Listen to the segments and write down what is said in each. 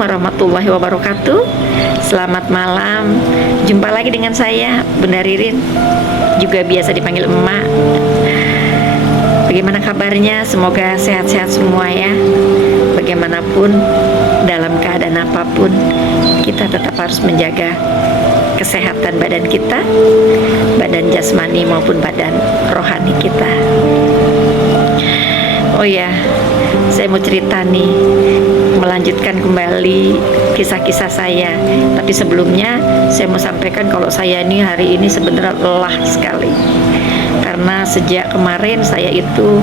warahmatullahi wabarakatuh. Selamat malam. Jumpa lagi dengan saya, Bunda Ririn, juga biasa dipanggil Emak. Bagaimana kabarnya? Semoga sehat-sehat semua ya. Bagaimanapun, dalam keadaan apapun, kita tetap harus menjaga kesehatan badan kita, badan jasmani maupun badan rohani kita. Oh ya, saya mau cerita nih, melanjutkan kembali kisah-kisah saya. Tapi sebelumnya saya mau sampaikan kalau saya ini hari ini sebenarnya lelah sekali. Karena sejak kemarin saya itu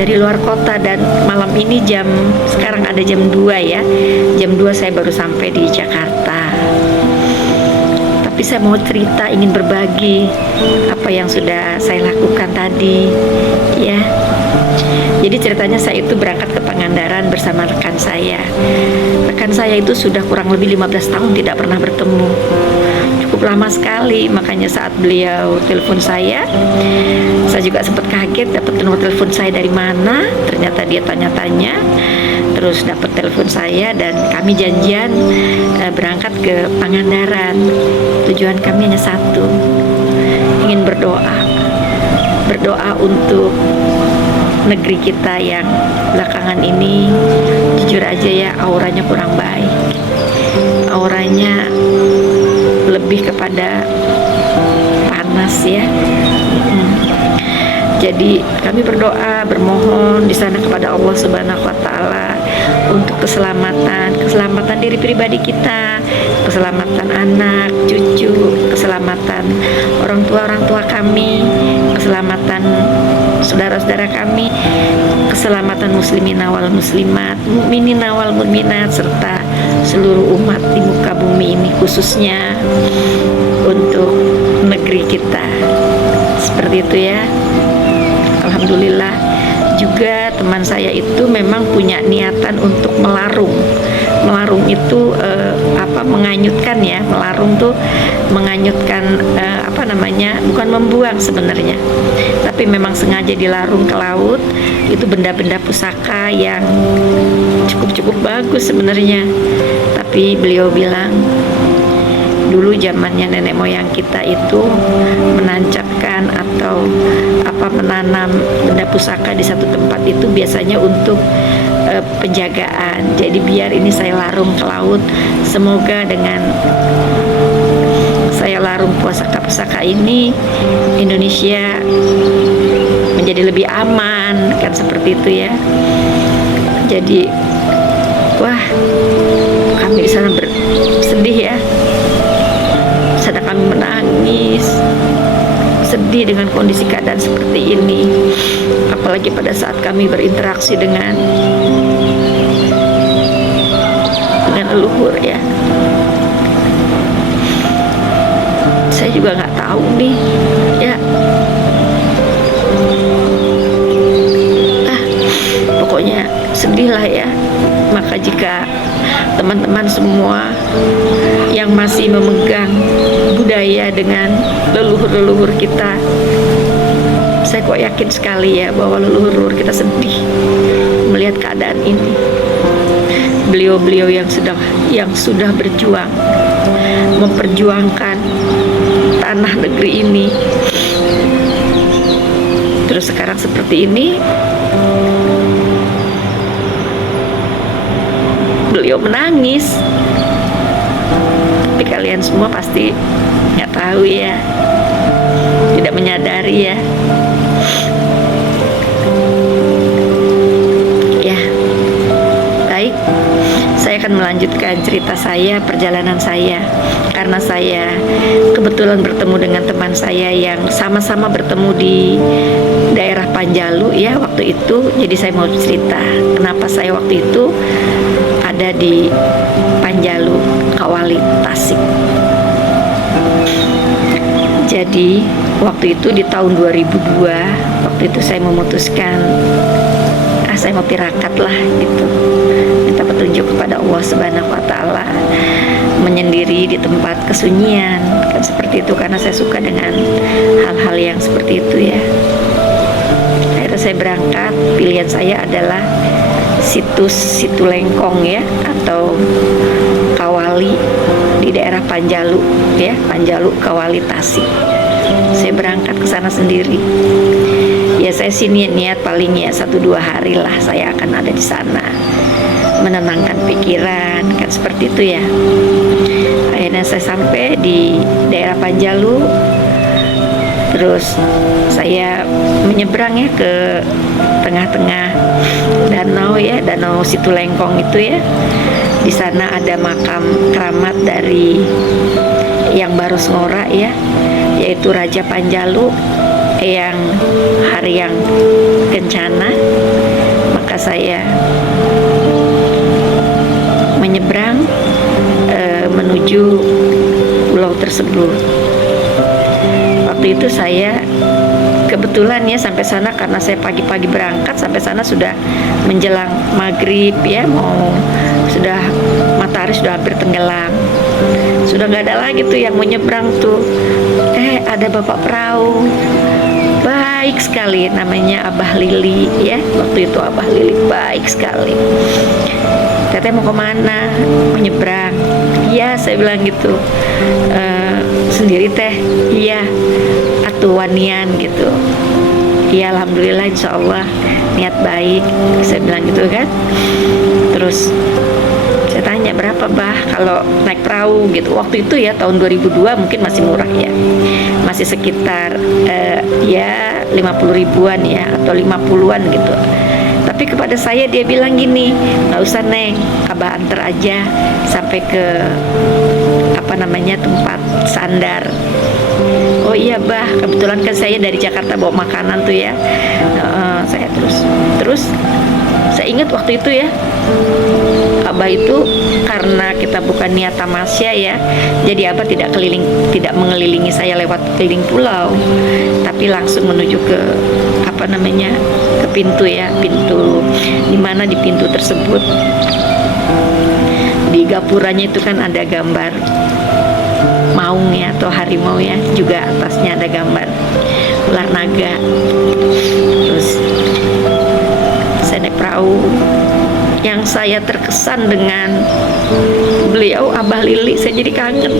dari luar kota, dan malam ini sekarang ada jam 2 ya. Jam 2 saya baru sampai di Jakarta. Tapi saya mau cerita, ingin berbagi apa yang sudah saya lakukan tadi ya. Jadi ceritanya saya itu berangkat ke Pangandaran bersama rekan saya. Rekan saya itu sudah kurang lebih 15 tahun tidak pernah bertemu. Cukup lama sekali, makanya saat beliau telepon saya juga sempat kaget dapat nomor telepon saya dari mana. Ternyata dia tanya-tanya, terus dapat telepon saya dan kami janjian berangkat ke Pangandaran. Tujuan kami hanya satu, ingin berdoa untuk negeri kita yang belakangan ini jujur aja ya, auranya kurang baik. Auranya lebih kepada panas ya. Jadi kami berdoa, bermohon di sana kepada Allah Subhanahu wa taala untuk keselamatan diri pribadi kita, keselamatan anak, cucu, keselamatan orang tua kami, keselamatan saudara-saudara kami, keselamatan muslimin wal muslimat, mukminin wal mukminat, serta seluruh umat di muka bumi ini, khususnya untuk negeri kita. Seperti itu ya. Alhamdulillah juga teman saya itu memang punya niatan untuk melarung. Melarung itu menganyutkan ya. Melarung tuh menganyutkan bukan membuang sebenarnya, tapi memang sengaja dilarung ke laut. Itu benda-benda pusaka yang cukup bagus sebenarnya. Tapi beliau bilang dulu zamannya nenek moyang kita itu menancapkan atau menanam benda pusaka di satu tempat itu biasanya untuk penjagaan. Jadi biar ini saya larung ke laut, semoga dengan saya larung pusaka ini Indonesia menjadi lebih aman, kan seperti itu ya. Jadi wah, kami di sana sedih ya. Sadar kami menangis, sedih dengan kondisi keadaan seperti ini. Apalagi pada saat kami berinteraksi dengan leluhur ya. Saya juga nggak tahu nih ya. Pokoknya sedih lah ya. Maka jika teman-teman semua yang masih memegang budaya dengan leluhur-leluhur kita, saya kok yakin sekali ya bahwa leluhur kita sedih melihat keadaan ini. Beliau-beliau yang sudah berjuang memperjuangkan tanah negeri ini, terus sekarang seperti ini. Beliau menangis, tapi kalian semua pasti nggak tahu ya, tidak menyadari ya. Ya, baik. Saya akan melanjutkan cerita saya, perjalanan saya, karena saya kebetulan bertemu dengan teman saya yang sama-sama bertemu di daerah Panjalu ya waktu itu. Jadi saya mau cerita kenapa saya waktu itu ada di Panjalu, Kawali, Tasik. Jadi waktu itu di tahun 2002, waktu itu saya memutuskan saya mau tirakat lah gitu, minta petunjuk kepada Allah Subhanahu wa taala, menyendiri di tempat kesunyian, kan seperti itu, karena saya suka dengan hal-hal yang seperti itu ya. Akhirnya saya berangkat, pilihan saya adalah situs Situlengkong ya, atau Kawali di daerah Panjalu ya, Panjalu Kawali Tasik. Saya berangkat ke sana sendiri. Ya saya sih niat paling ya 1-2 hari lah saya akan ada di sana, menenangkan pikiran kan, seperti itu ya. Akhirnya saya sampai di daerah Panjalu, terus saya menyeberang ya ke tengah-tengah danau ya, Danau Situlengkong itu ya. Di sana ada makam keramat dari yang baru Ngora ya, yaitu Raja Panjalu yang Haryang Kencana. Maka saya menyeberang menuju pulau tersebut. Waktu itu saya kebetulan ya sampai sana, karena saya pagi-pagi berangkat, sampai sana sudah menjelang maghrib ya, sudah matahari sudah hampir tenggelam, sudah nggak ada lagi tuh yang mau nyebrang tuh. Ada bapak perahu baik sekali, namanya Abah Lili ya, waktu itu Abah Lili baik sekali. Teteh mau kemana? Mau nyebrang? Iya, saya bilang gitu. Sendiri teh? Iya. Atuanian gitu. Iya, alhamdulillah, insya Allah niat baik, saya bilang gitu kan. Terus saya tanya, berapa bah kalau naik perahu gitu? Waktu itu ya tahun 2002 mungkin masih murah ya, masih sekitar ya 50 ribuan ya, atau 50-an gitu. Tapi kepada saya dia bilang gini, nggak usah Neng, Abah antar aja sampai ke tempat sandar. Oh iya bah, kebetulan kan saya dari Jakarta bawa makanan tuh ya. Saya terus saya ingat waktu itu ya, Abah itu karena kita bukan niat tamasya ya, jadi Abah tidak mengelilingi saya lewat keliling pulau, tapi langsung menuju ke ke pintu ya, pintu dimana di pintu tersebut di gapuranya itu kan ada gambar maung ya, atau harimau ya, juga atasnya ada gambar ular naga. Terus saya naik perahu. Yang saya terkesan dengan beliau Abah Lili, saya jadi kangen.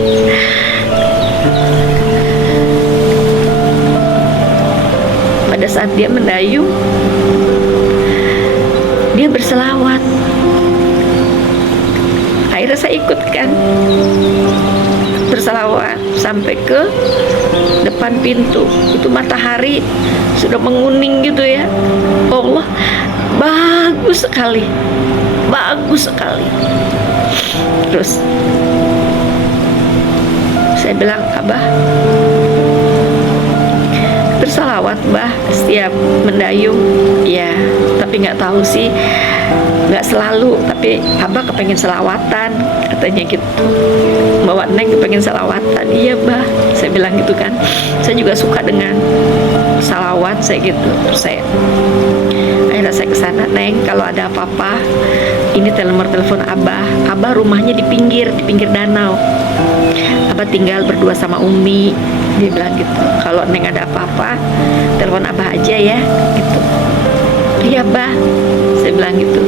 Pada saat dia mendayung, dia berselawat. Akhirnya saya ikutkan berselawat sampai ke depan pintu. Itu matahari sudah menguning gitu ya. Allah, bagus sekali, bagus sekali. Terus saya bilang, Abah bersalawat bah setiap mendayung ya, tapi nggak tahu sih, nggak selalu, tapi Abah kepengen selawatan katanya gitu, bawa Neng kepengen selawatan. Iya bah, saya bilang gitu kan, saya juga suka dengan salawat saya gitu. Terus akhirnya saya kesana, Neng kalau ada apa-apa ini nomor telepon Abah. Abah rumahnya di pinggir danau, Abah tinggal berdua sama Umi, dia bilang gitu. Kalau Neng ada apa-apa telepon Abah aja ya gitu. Iya bah, saya bilang gitu.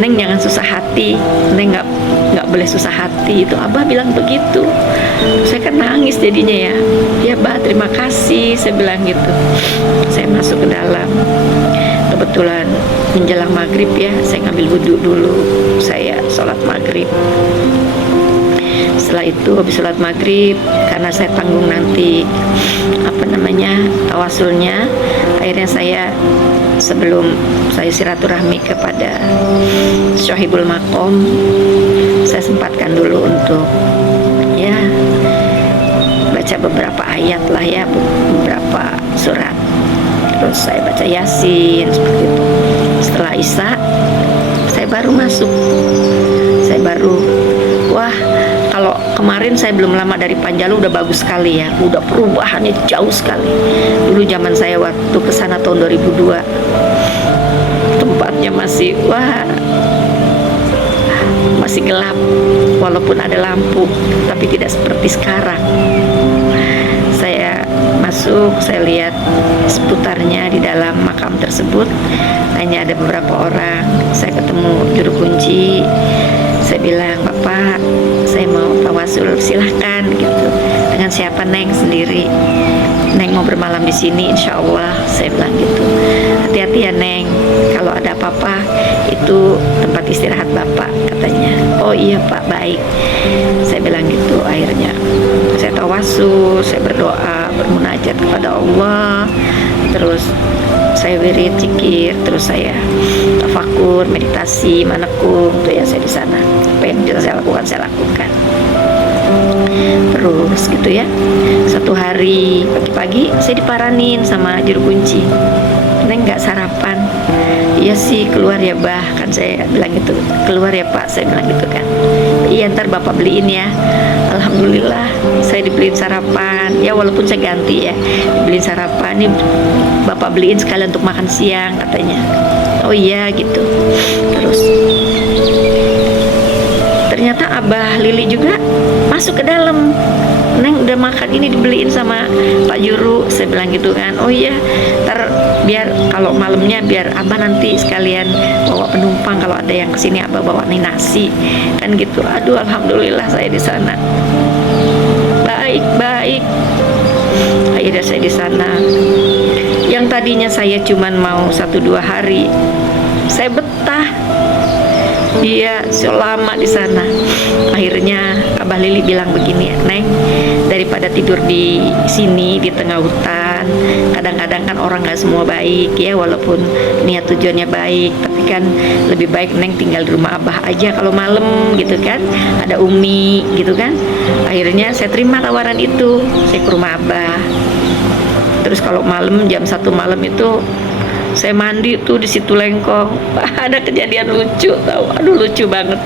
Neng jangan susah hati, Neng nggak boleh susah hati, itu Abah bilang begitu. Saya kan nangis jadinya ya. Ya bah, terima kasih, saya bilang gitu. Saya masuk ke dalam. Kebetulan menjelang maghrib ya, saya ngambil wudhu dulu, saya sholat maghrib. Setelah itu habis sholat maghrib, karena saya tanggung nanti tawasulnya, akhirnya saya sebelum saya silaturahmi kepada Syahibul Makom, saya sempatkan dulu untuk ya baca beberapa ayat lah ya, beberapa surat. Terus saya baca Yasin seperti itu. Setelah Isya saya baru masuk. Saya baru, wah, kalau kemarin saya belum lama dari Panjalu udah bagus sekali ya, udah perubahannya jauh sekali. Dulu zaman saya waktu ke sana tahun 2002, tempatnya masih masih gelap, walaupun ada lampu, tapi tidak seperti sekarang. Saya masuk, saya lihat seputarnya di dalam makam tersebut hanya ada beberapa orang. Saya ketemu juru kunci, saya bilang, "Bapak, saya mau tawasul, silahkan," gitu. "Dengan siapa, Neng?" "Sendiri." "Neng mau bermalam di sini, insya Allah," saya bilang gitu. "Hati-hati ya, Neng, kalau ada apa-apa itu tempat istirahat Bapak," katanya. "Oh iya Pak, baik," saya bilang gitu. Akhirnya saya tawasul, saya berdoa, bermunajat kepada Allah, terus saya wirid, zikir, terus saya tafakur, meditasi, manekung, tuh ya, saya di sana. Apa yang bisa saya lakukan, saya lakukan. Terus gitu ya. Satu hari pagi-pagi saya diparanin sama juru kunci, "Neng nggak sarapan?" "Iya sih, keluar ya Bah," kan saya bilang gitu. "Keluar ya Pak," saya bilang gitu kan. "Iya, ntar Bapak beliin ya." Alhamdulillah saya dibeliin sarapan. Ya walaupun saya ganti ya, dibeliin sarapan. "Ini Bapak beliin sekalian untuk makan siang," katanya. "Oh iya," gitu. Terus ternyata Abah Lili juga masuk ke dalam. "Neng udah makan, ini dibeliin sama Pak Juru," saya bilang gitu kan. "Oh iya, ntar biar kalau malamnya biar Abah nanti sekalian bawa penumpang, kalau ada yang kesini Abah bawa nih nasi," kan gitu. Aduh, alhamdulillah saya di sana. Baik. Akhirnya saya di sana. Yang tadinya saya cuman mau 1-2 hari, saya betah. Dia selama di sana. Akhirnya Abah Lili bilang begini, "Neng, daripada tidur di sini di tengah hutan, kadang-kadang kan orang nggak semua baik ya, walaupun niat tujuannya baik, tapi kan lebih baik Neng tinggal di rumah Abah aja kalau malam gitu kan, ada Umi gitu kan." Akhirnya saya terima tawaran itu, saya ke rumah Abah. Terus kalau malam jam 1 malam itu saya mandi tuh di situ Lengkong. Ada kejadian lucu tahu, aduh lucu banget.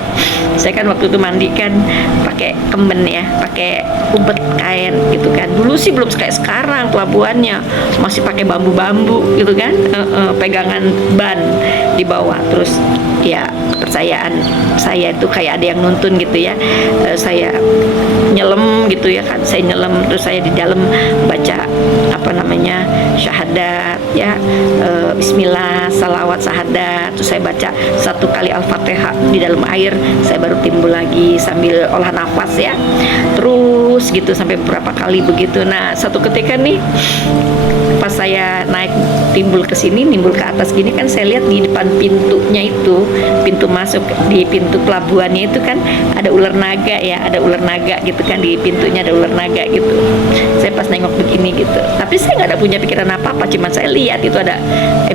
Saya kan waktu itu mandi kan pakai kemben ya, pakai ubet kain gitu kan. Dulu sih belum kayak sekarang pelabuhannya, masih pakai bambu-bambu gitu kan, pegangan ban di bawah. Terus ya kepercayaan saya itu kayak ada yang nuntun gitu ya. Saya nyelam gitu ya kan, saya nyelam, terus saya di dalam baca apa namanya syahadat ya, bismillah, salawat, syahadat, terus saya baca 1 kali Al-Fatihah di dalam air, saya baru timbul lagi sambil olah nafas ya, terus gitu sampai beberapa kali begitu. Nah satu ketika nih pas saya naik timbul ke sini, nimbul ke atas gini kan, saya lihat di depan pintunya itu, pintu masuk di pintu pelabuhannya itu kan ada ular naga ya, ada ular naga gitu kan, di pintunya ada ular naga gitu. Saya pas nengok begini gitu, tapi saya nggak ada punya pikiran apa-apa, cuma saya lihat itu ada,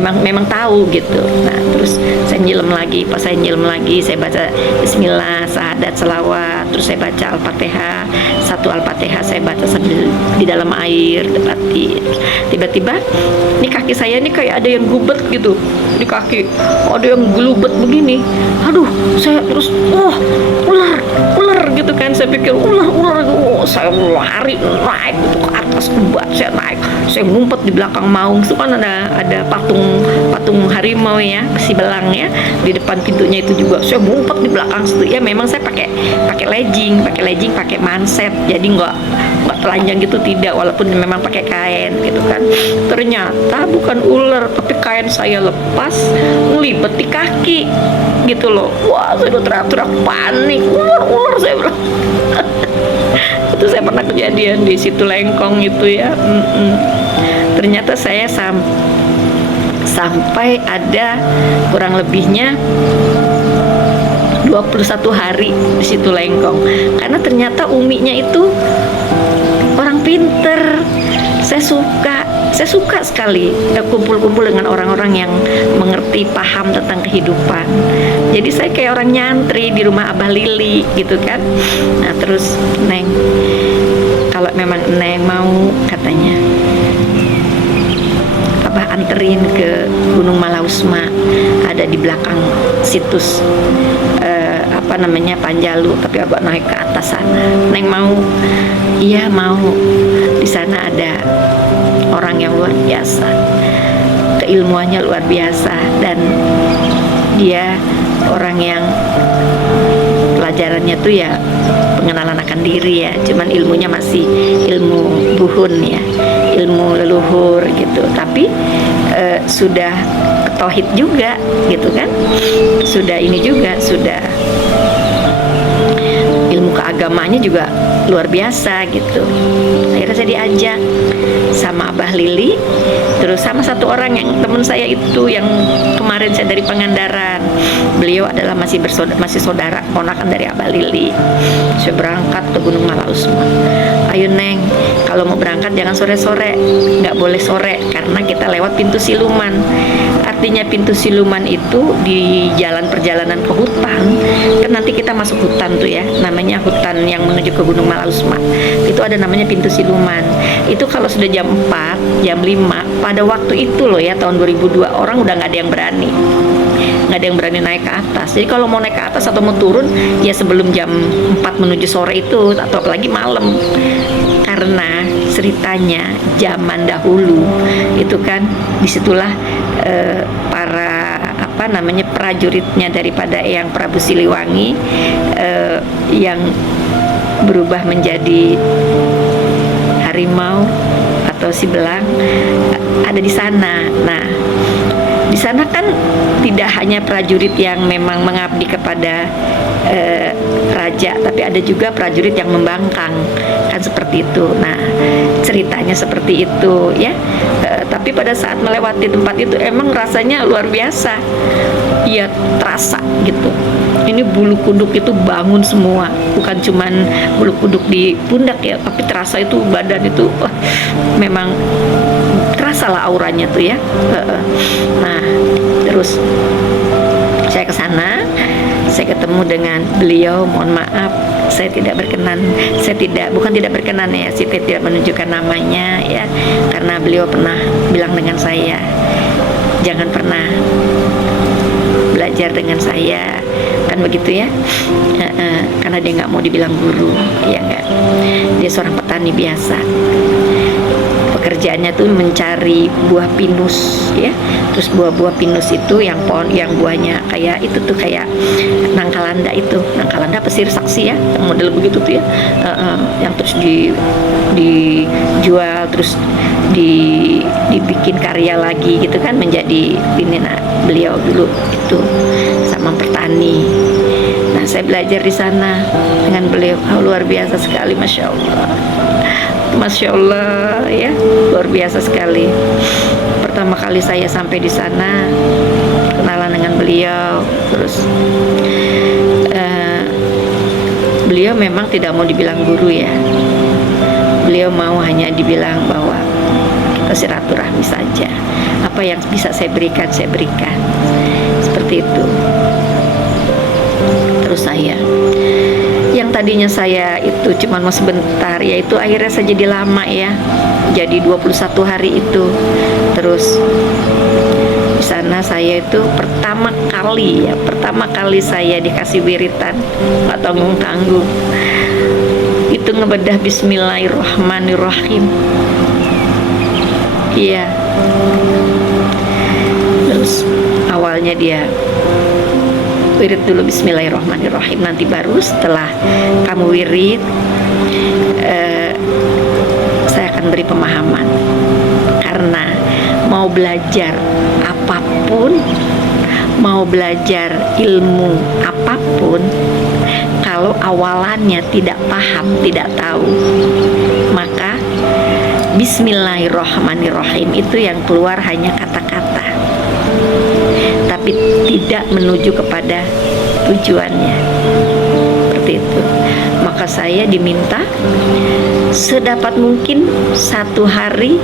memang tahu gitu. Nah terus saya nyelam lagi, pas saya nyelam lagi saya baca bismillah, syahadat, selawat, terus saya baca Al-Fatihah, 1 Al-Fatihah saya baca sambil di dalam air debati. Tiba-tiba nih kaki saya nih kayak ada yang gubet gitu di kaki, ada yang gelubet begini. Aduh, saya terus ular gitu kan, saya pikir ular. Saya lari naik itu ke atas kebat, saya naik, saya ngumpet di belakang maung itu kan ada patung harimau ya, si belang ya, di depan pintunya itu juga saya ngumpet di belakang situ ya. Memang saya pakai legging, pakai manset, jadi nggak telanjang gitu, tidak, walaupun memang pakai kain gitu kan. Ternyata bukan ular, tapi kain saya lepas ngelibet di kaki gitu loh. Wah, saya udah teriak-teriak panik, ular saya bilang. Itu saya pernah kejadian di situ Lengkong itu ya. Ternyata saya sampai ada kurang lebihnya 21 hari di situ Lengkong, karena ternyata uminya itu orang pinter. Saya suka sekali kumpul-kumpul dengan orang-orang yang mengerti, paham tentang kehidupan. Jadi saya kayak orang nyantri di rumah Abah Lili gitu kan. Nah terus, "Neng, kalau memang Neng mau," katanya, "Abah anterin ke Gunung Malausma, ada di belakang situs Panjalu, tapi Abah naik ke atas sana. Neng mau?" "Iya mau, di sana ada orang yang luar biasa, keilmuannya luar biasa, dan dia orang yang pelajarannya tuh ya pengenalan akan diri ya, cuman ilmunya masih ilmu buhun ya, ilmu leluhur gitu, tapi sudah tauhid juga gitu kan, sudah ini juga, sudah ilmu keagamanya juga luar biasa gitu. Akhirnya saya diajak sama Abah Lili, terus sama satu orang yang teman saya itu yang kemarin saya dari Pangandaran. Beliau adalah masih saudara ponakan dari Abah Lili. Saya berangkat ke Gunung Malausma. Ayo Neng, kalau mau berangkat jangan sore-sore, nggak boleh sore karena kita lewat pintu siluman. Artinya pintu siluman itu di jalan perjalanan ke hutan, kan nanti kita masuk hutan tuh ya, namanya hutan yang menuju ke Gunung Malausma. Itu ada namanya pintu siluman. Itu kalau sudah jam 4, jam 5, pada waktu itu loh ya, tahun 2002, orang udah nggak ada yang berani. Nggak ada yang berani naik ke atas. Jadi kalau mau naik ke atas atau mau turun, ya sebelum jam 4 menuju sore itu, atau apalagi malam. Karena ceritanya zaman dahulu itu kan disitulah para prajuritnya daripada Eyang Prabu Siliwangi yang berubah menjadi harimau atau si belang ada di sana. Nah, di sana kan tidak hanya prajurit yang memang mengabdi kepada raja, tapi ada juga prajurit yang membangkang, kan seperti itu. Nah, ceritanya seperti itu ya. Tapi pada saat melewati tempat itu emang rasanya luar biasa. Ya terasa gitu. Ini bulu kuduk itu bangun semua, bukan cuman bulu kuduk di pundak ya, tapi terasa itu badan itu memang terasa lah auranya tuh ya. Nah, terus saya ke sana, saya ketemu dengan beliau. Mohon maaf, saya tidak berkenan, saya tidak menunjukkan namanya ya, karena beliau pernah bilang dengan saya, jangan pernah belajar dengan saya, kan begitu ya. Karena dia nggak mau dibilang guru, ya enggak. Dia seorang petani biasa. Pekerjaannya tuh mencari buah pinus ya. Terus buah-buah pinus itu yang buahnya kayak itu tuh, kayak nangkalanda itu. Nangkalanda pesir saksi ya, yang model begitu tuh ya. Yang terus dijual, terus dibikin karya lagi gitu kan, menjadi ini. Nah, beliau dulu itu sama petani. Nah, saya belajar di sana dengan beliau. Luar biasa sekali, Masya Allah. Masya Allah ya, luar biasa sekali. Pertama kali saya sampai di sana, kenalan dengan beliau, terus beliau memang tidak mau dibilang guru ya. Beliau mau hanya dibilang bahwa kita silaturahmi saja. Apa yang bisa saya berikan, saya berikan. Seperti itu. Terus saya yang tadinya saya itu cuma mau sebentar, yaitu akhirnya saya jadi lama ya, jadi 21 hari itu. Terus di sana saya itu pertama kali saya dikasih wiritan, nggak tanggung-tanggung, itu ngebedah Bismillahirrahmanirrahim. Iya. Terus awalnya dia wirid dulu Bismillahirrahmanirrahim, nanti baru setelah kamu wirid saya akan beri pemahaman. Karena mau belajar apapun, mau belajar ilmu apapun, kalau awalannya tidak paham, tidak tahu, maka Bismillahirrahmanirrahim itu yang keluar hanya kata-kata, tapi tidak menuju kepada tujuannya. Seperti itu. Maka saya diminta sedapat mungkin satu hari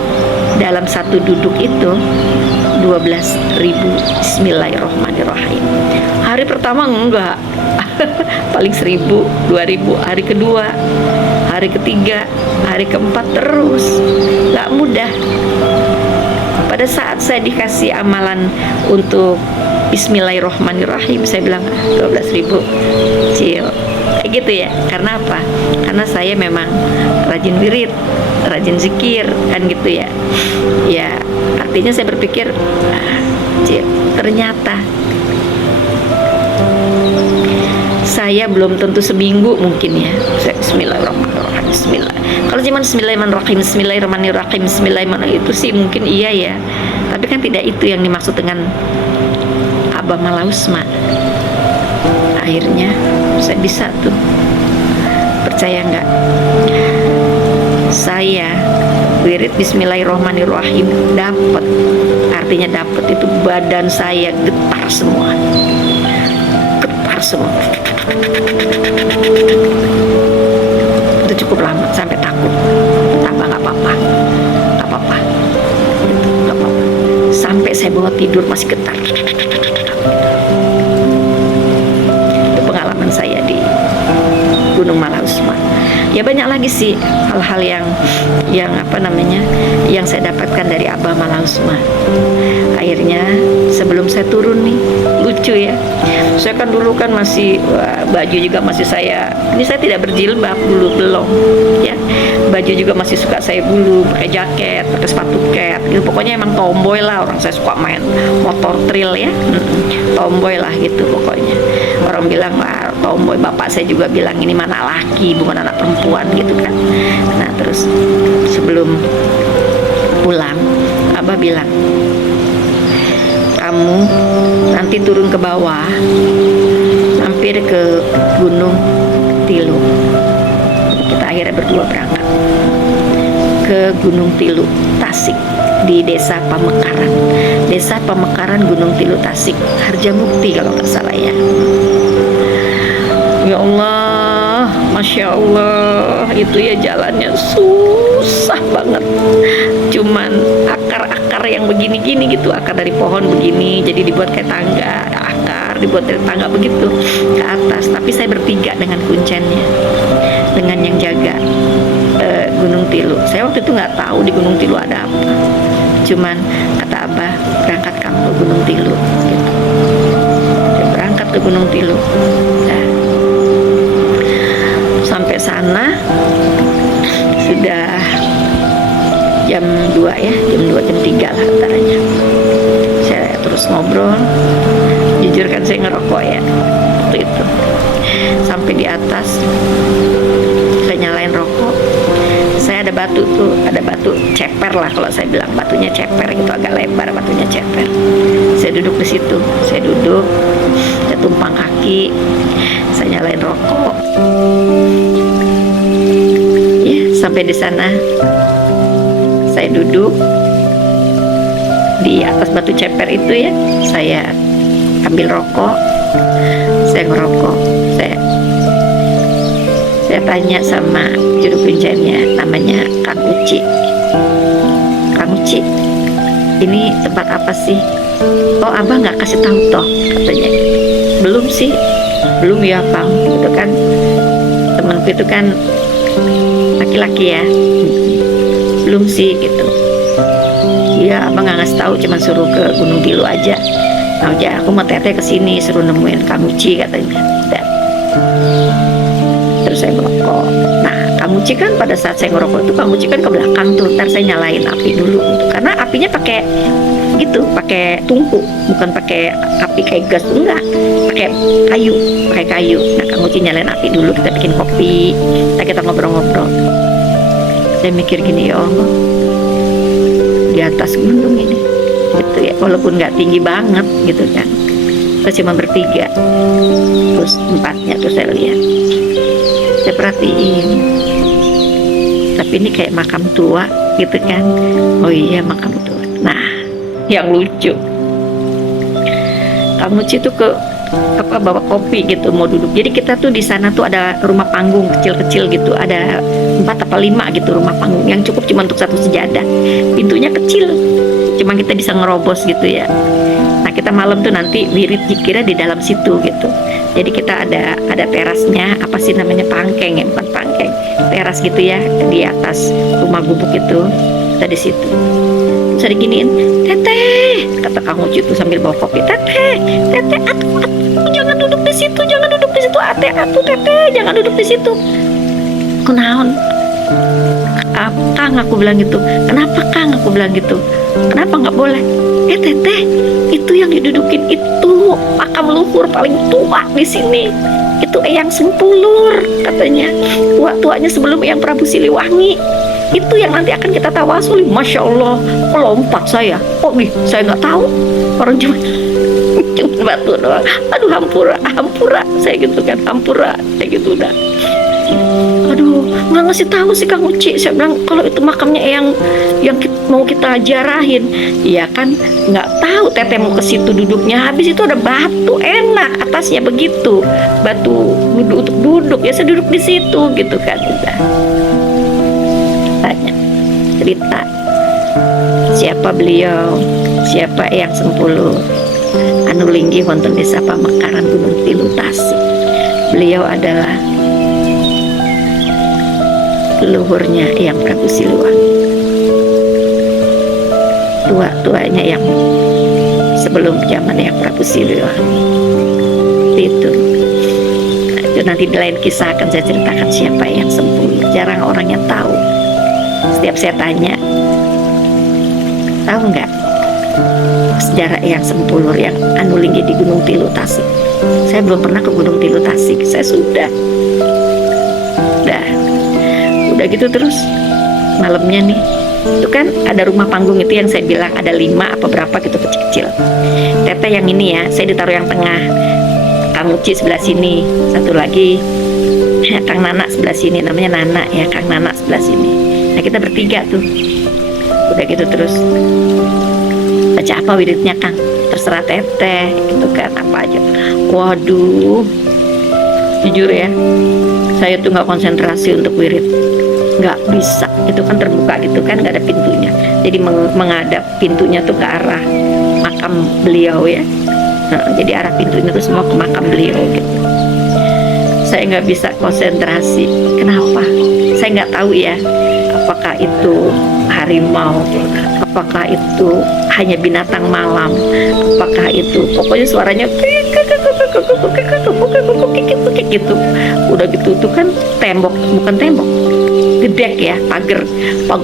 dalam satu duduk itu 12.000 Bismillahirrahmanirrahim. Hari pertama enggak, paling 1.000, 2.000. Hari kedua, hari ketiga, hari keempat, terus nggak mudah. Pada saat saya dikasih amalan untuk Bismillahirrahmanirrahim, saya bilang 12.000 cil, kayak gitu ya. Karena apa? Karena saya memang rajin wirid, rajin zikir, kan gitu ya. Ya, artinya saya berpikir, cil, ternyata saya belum tentu seminggu mungkin ya, saya Bismillahirrahmanirrahim Bismillah. Kalau cuma Bismillahirrahmanirrahim, Bismillahirrahmanirrahim, Bismillahirrahmanirrahim itu sih mungkin iya ya. Tapi kan tidak itu yang dimaksud dengan Aba Malausma. Akhirnya saya bisa tuh. Percaya nggak? Saya wirid Bismillahirrahmanirrahim dapat, artinya dapat itu badan saya getar semua, itu cukup lama sampai takut. Nggak apa-apa, sampai saya bawa tidur masih getar. Itu pengalaman saya di Gunung Malausma. Ya banyak lagi sih hal-hal yang yang saya dapatkan dari Aba Malausma. Akhirnya sebelum saya turun nih, lucu ya, saya kan dulu kan masih baju juga masih ini saya tidak berjilbab dulu, belum ya, baju juga masih suka saya bulu, pakai jaket, pakai sepatu cat gitu, pokoknya emang tomboy lah. Orang saya suka main motor trail ya, tomboy lah gitu pokoknya. Orang bilang lah tomboy, bapak saya juga bilang ini mana laki bukan anak perempuan gitu kan. Nah terus sebelum pulang Abah bilang, kamu nanti turun ke bawah, mampir ke Gunung Tilu. Kita akhirnya berdua berangkat ke Gunung Tilu, Tasik, di Desa Pamekaran. Desa Pamekaran, Gunung Tilu, Tasik, Harjamukti kalau nggak salah ya. Ya Allah, Masya Allah, itu ya jalannya susah banget. Cuman akar-akar yang begini-gini gitu, akar dari pohon begini, jadi dibuat kayak tangga, ada akar, dibuat dari tangga begitu ke atas. Tapi saya bertiga dengan kuncennya, dengan yang jaga Gunung Tilu. Saya waktu itu nggak tahu di Gunung Tilu ada apa. Cuman kata Abah, berangkat kamu ke Gunung Tilu gitu. Saya berangkat ke Gunung Tilu. Nah, sampai sana sudah jam 2 ya, jam 2 jam 3 lah antaranya. Saya terus ngobrol, jujur kan saya ngerokok ya waktu itu. Sampai di atas saya nyalain rokok, saya ada batu tuh, ada batu ceper lah kalau saya bilang, batunya ceper gitu, agak lebar batunya ceper. Saya duduk di situ, saya tumpang kaki, saya nyalain rokok. Ya, sampai di sana saya duduk di atas batu ceper itu ya, saya ambil rokok, saya ngerokok, saya tanya sama juru kuncennya, namanya Kang Uci. Kang Uci, ini tempat apa sih? Oh, Abah nggak kasih tahu toh, katanya. Belum sih, belum ya Kang, itu kan temanku itu kan laki-laki ya, belum sih gitu. Ya Abang nggak ngasih tahu, cuman suruh ke Gunung Tilu aja. Nah, aja aku mau teteh kesini, suruh nemuin Kang Uci katanya. Dan terus saya ngerokok. Nah, Kang Uci kan pada saat saya ngerokok itu, Kang Uci kan ke belakang tuh, ntar saya nyalain api dulu gitu. Karena apinya pakai gitu, pakai tungku, bukan pakai api kayak gas, enggak, pakai kayu. Nah, Kang Uci nyalain api dulu, kita bikin kopi, kita ngobrol-ngobrol. Saya mikir gini, ya Allah, di atas gunung ini gitu ya, walaupun nggak tinggi banget gitu kan, kita cuma bertiga, terus empatnya tuh saya lihat, saya perhatiin, tapi ini kayak makam tua gitu kan. Oh iya, makam tua. Nah, yang lucu, kamu tuh ke bawa kopi gitu, mau duduk. Jadi kita tuh di sana tuh ada rumah panggung kecil-kecil gitu, ada 4 apa 5 gitu rumah panggung yang cukup cuma untuk 1 sejadah. Pintunya kecil, cuma kita bisa ngerobos gitu ya. Nah, kita malam tuh nanti wirid zikirnya di dalam situ gitu. Jadi kita ada terasnya, apa sih namanya, pangkeng ya, bukan pangkeng, teras gitu ya, di atas rumah gubuk itu, kita di situ. Terus diginiin, teteh, kata Kang Uci itu sambil bawa kopi, teteh, atuh, jangan duduk di situ, teteh, jangan duduk di situ. Kunaon? Kang, aku bilang gitu. Kenapa Kang? Aku bilang gitu. Kenapa nggak boleh? Teteh, itu yang didudukin itu makam luhur paling tua di sini. itu Eyang Sempulur katanya, tua-tuanya sebelum Eyang Prabu Siliwangi. Itu yang nanti akan kita tawasuli. Masya Allah, lompat saya. Oh nih, saya nggak tahu. Orang cuma batu doang. Aduh, hampura. Saya gitu kan, hampura. Saya gitu udah. Aduh, nggak ngasih tahu sih Kang Uci. Saya bilang kalau itu makamnya yang mau kita jarahin. Ya kan, nggak tahu teteh mau ke situ duduknya. Habis itu ada batu enak atasnya begitu. Batu duduk untuk duduk. Ya saya duduk di situ gitu kan. Udah. Tanya, cerita siapa beliau, siapa Eyang Sempulur, anu linggih wonten desa Pamekaran Gunung Tilu Tasik. Beliau adalah leluhurnya Eyang Prabu Siliwangi, tua-tuanya yang sebelum zaman Eyang Prabu Siliwangi. Itu nanti di lain kisah akan saya ceritakan siapa Eyang Sempulur. Jarang orang yang tahu. Setiap saya tanya, tahu nggak sejarah Eyang Sempulur yang anu linggih di Gunung Tilu Tasik? Saya belum pernah ke Gunung Tilu Tasik. Saya sudah gitu. Terus malamnya nih, itu kan ada rumah panggung itu yang saya bilang ada 5 apa berapa gitu kecil-kecil. Teteh yang ini ya, saya ditaruh yang tengah, Kang Uci sebelah sini, satu lagi Kang Nana sebelah sini, namanya Nana ya, Kang Nana sebelah sini. Nah kita bertiga tuh, udah gitu terus baca apa wiridnya Kang, terserah teteh gitu kan, apa aja. Waduh, jujur ya, saya tuh nggak konsentrasi untuk wirid, nggak bisa. Itu kan terbuka gitu kan, nggak ada pintunya, jadi menghadap pintunya tuh ke arah makam beliau ya. Nah, jadi arah pintunya tuh semua ke makam beliau gitu. Saya nggak bisa konsentrasi. Kenapa? Saya nggak tahu ya, apakah itu harimau, apakah itu hanya binatang malam, apakah itu, pokoknya suaranya gitu. Udah gitu tuh kan tembok, bukan tembok, gedek ya, pagar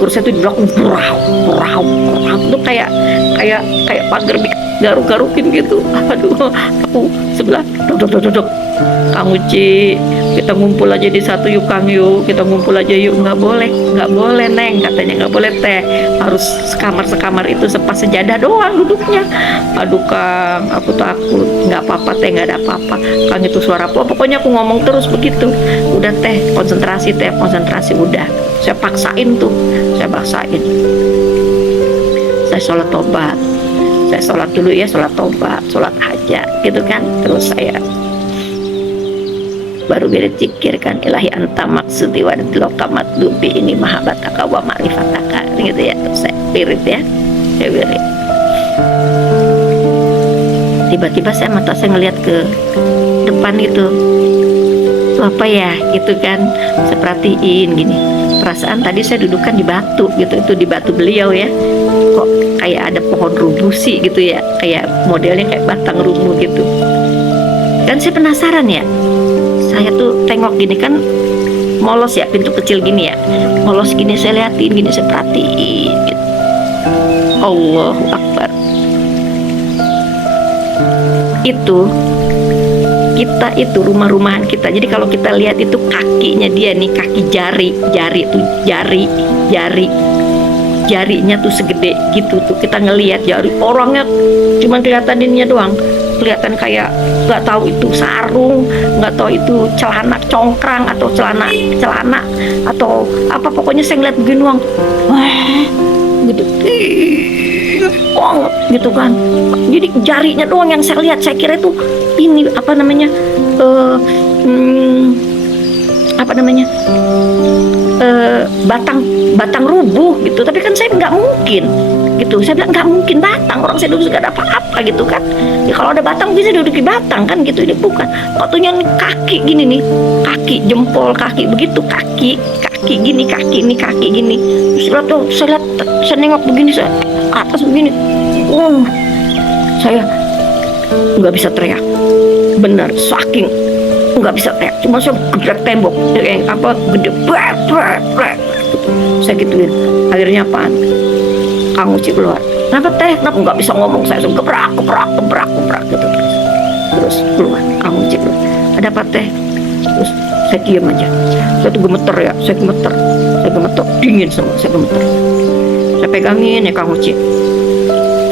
saya tuh berau tuh kayak pagar garuk-garukin gitu. Aduh, aku sebelah duduk Kang Uci, kita ngumpul aja di satu yuk Kang, yuk kita ngumpul aja yuk. Nggak boleh Neng, katanya nggak boleh teh, harus sekamar itu sepas sejadah doang duduknya. Aduh Kang, aku takut. Nggak apa-apa teh, nggak ada apa-apa Kang, itu suara apa, pokoknya aku ngomong terus begitu. Udah teh, konsentrasi udah. Saya paksain, saya sholat tobat, saya sholat dulu ya, sholat tobat, sholat hajat gitu kan. Terus saya baru berzikir kan, ilahi anta maksudi wa diloka matlubi ini mahabbataka wa ma'rifataka gitu ya. Terus saya wirid ya, saya wirid. Tiba-tiba mata saya ngelihat ke depan itu apa ya gitu kan. Saya perhatiin gini, perasaan tadi saya dudukkan di batu gitu, itu di batu beliau ya, kok kayak ada pohon rubusi gitu ya, kayak modelnya kayak batang rumu gitu. Dan saya penasaran ya, saya tuh tengok gini kan, molos ya, pintu kecil gini ya, molos gini, saya liatin gini, saya perhatiin gitu. Allahu Akbar. Itu kita itu rumah-rumahan kita. Jadi kalau kita lihat itu kakinya dia nih, kaki jarinya tuh segede gitu tuh. Kita ngelihat jari, orangnya cuma kelihatan ininya doang, kelihatan kayak nggak tahu itu sarung, nggak tahu itu celana congkrang atau celana atau apa, pokoknya saya ngeliat begini doang. Wah, gitu. Gitu kan. Jadi jarinya doang yang saya lihat. Saya kira itu ini apa namanya, batang rubuh gitu. Tapi kan saya nggak mungkin gitu. Saya bilang nggak mungkin batang, orang saya duduk nggak ada apa-apa gitu kan. Ya kalau ada batang bisa duduk di batang kan gitu. Ini bukan. Waktunya kaki gini nih, kaki jempol kaki begitu, kaki gini, kaki gini. Saya lihat, saya nengok begini, saya atas begini. Saya nggak bisa teriak, bener, saking nggak bisa teriak, cuma saya gebrak tembok yang apa gede, saya gituin. Akhirnya apaan? Kang Uci keluar. Kenapa teh? Kenapa nggak bisa ngomong? Saya gebrak gitu terus keluar. Kang Uci keluar. ada apa teh? Terus saya diam aja. Saya tuh gemeter ya, saya gemeter, dingin semua, saya gemeter. Saya pegangin ya Kang Uci.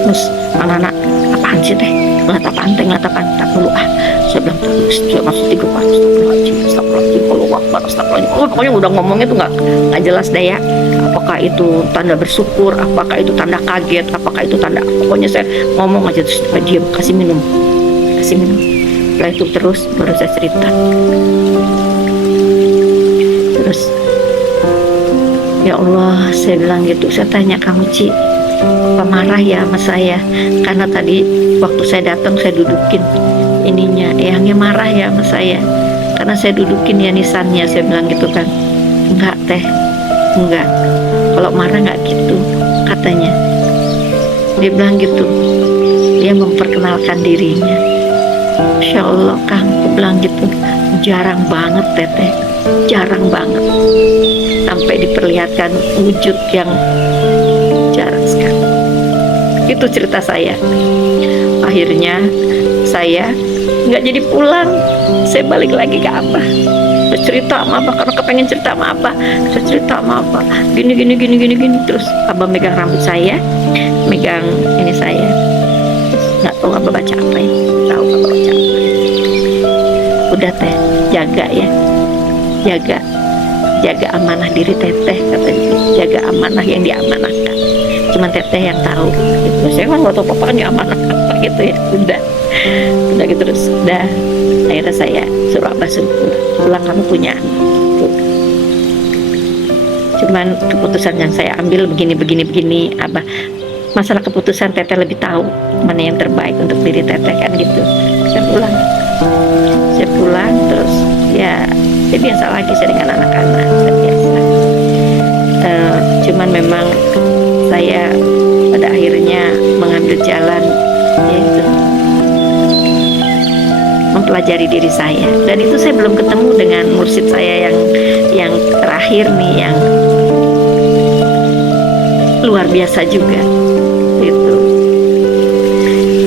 Terus anak-anak, apaan sih teh? Ngelat apaan teh, tak dulu ah. Saya bilang terus, saya masuk 3 kali, astagfirullahaladzim, kalau wakbar, astagfirullahaladzim. Oh, pokoknya udah ngomongnya tuh nggak jelas deh ya. Apakah itu tanda bersyukur, apakah itu tanda kaget, apakah itu tanda, pokoknya saya ngomong aja terus diam, kasih minum. Setelah itu terus baru saya cerita. Terus ya Allah, saya bilang gitu, saya tanya Kang Uci, apa marah ya sama saya? Karena tadi waktu saya datang saya dudukin ininya, eyangnya marah ya sama saya karena saya dudukin ya nisannya. Saya bilang gitu kan, enggak teh, enggak, kalau marah enggak gitu katanya. Dia bilang gitu, dia memperkenalkan dirinya. Masya Allah Kang, aku bilang gitu, jarang banget teteh, jarang banget sampai diperlihatkan wujud yang jarang sekali. Itu cerita saya. Akhirnya saya nggak jadi pulang, saya balik lagi ke Abah. Saya cerita sama Abah karena kepengen cerita sama Abah. Saya cerita sama Abah, gini. Terus Abah megang rambut saya, megang ini saya. Terus nggak tahu Abah baca apa ya, tahu Abah baca apa. Udah teh, jaga ya, jaga amanah diri teteh, katanya, jaga amanah yang diamanahkan. Cuman teteh yang tahu. Gitu. Saya kan nggak tahu apa kan amanah apa gitu ya. Udah gitu terus. Udah. Akhirnya saya suruh Abah pulang, kamu punya anak. Cuman keputusan yang saya ambil begini. Abah, masalah keputusan teteh lebih tahu mana yang terbaik untuk diri teteh kan gitu. Saya pulang terus ya biasa lagi saya dengan anak-anak, saya biasa. Cuman memang saya pada akhirnya mengambil jalan yaitu mempelajari diri saya, dan itu saya belum ketemu dengan mursyid saya yang terakhir nih, yang luar biasa juga gitu.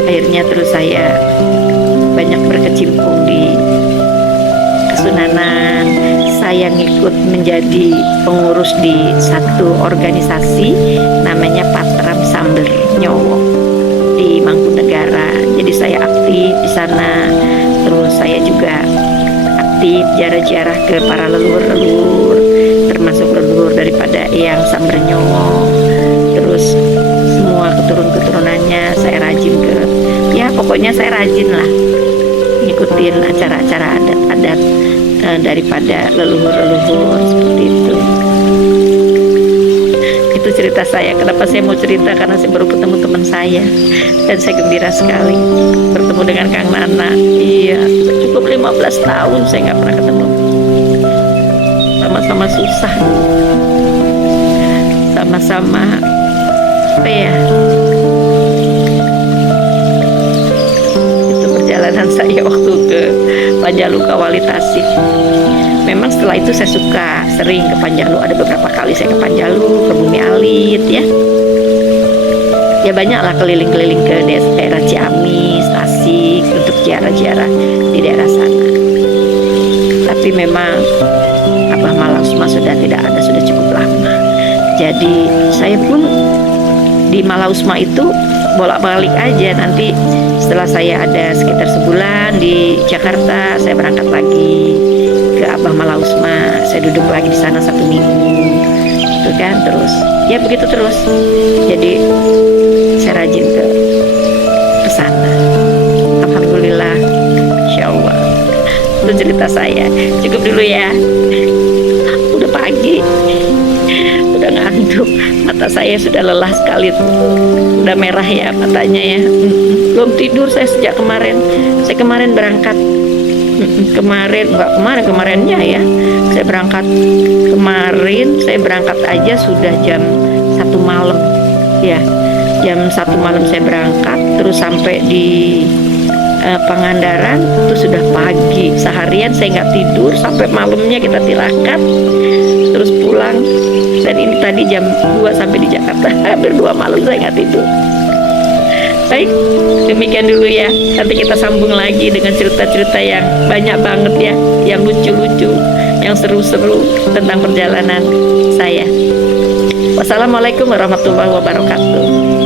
Akhirnya terus saya banyak berkecimpung di kesunanan. Saya ngikut menjadi pengurus di satu organisasi namanya Patram Samber Nyowo di Mangkunegaran. Jadi saya aktif di sana. Terus saya juga aktif ziarah-ziarah ke para leluhur, termasuk leluhur daripada Eyang Samber Nyowo. Terus semua keturunannya saya rajin ke, ya pokoknya saya rajin lah ngikutin acara-acara adat-adat daripada leluhur seperti itu. Itu cerita saya. Kenapa saya mau cerita? Karena saya baru ketemu teman saya dan saya gembira sekali bertemu dengan Kang Nana. Iya, cukup 15 tahun saya nggak pernah ketemu. Sama-sama susah, sama-sama apa ya, itu perjalanan saya waktu ke Panjalu Kawali Tasik. Memang setelah itu saya suka sering ke Panjalu, ada beberapa kali saya ke Panjalu, ke Bumi Alit ya. Ya banyaklah keliling-keliling ke daerah Ciamis, Tasik untuk ziarah-ziarah di daerah sana. Tapi memang Abah Malausma sudah tidak ada, sudah cukup lama. Jadi saya pun di Malausma itu bolak-balik aja. Nanti setelah saya ada sekitar sebulan di Jakarta, saya berangkat lagi ke Abah Malausma. Saya duduk lagi di sana 1 minggu, itu kan. Terus ya begitu terus. Jadi saya rajin ke sana. Alhamdulillah, Insya Allah. Itu cerita saya. Cukup dulu ya. Udah pagi, udah ngantuk, mata saya sudah lelah sekali, udah merah ya matanya ya. Belum tidur saya sejak kemarin. Saya kemarin berangkat, kemarinnya ya. Saya berangkat aja sudah jam 1 malam ya. Jam 1 malam saya berangkat, terus sampai di Pangandaran itu sudah pagi. Seharian saya nggak tidur sampai malamnya kita tirakat, terus pulang. Dan ini tadi jam 2 sampai di Jakarta. Hampir 2 malam saya nggak tidur. Baik, demikian dulu ya. Nanti kita sambung lagi dengan cerita-cerita yang banyak banget ya, yang lucu-lucu, yang seru-seru tentang perjalanan saya. Wassalamualaikum warahmatullahi wabarakatuh.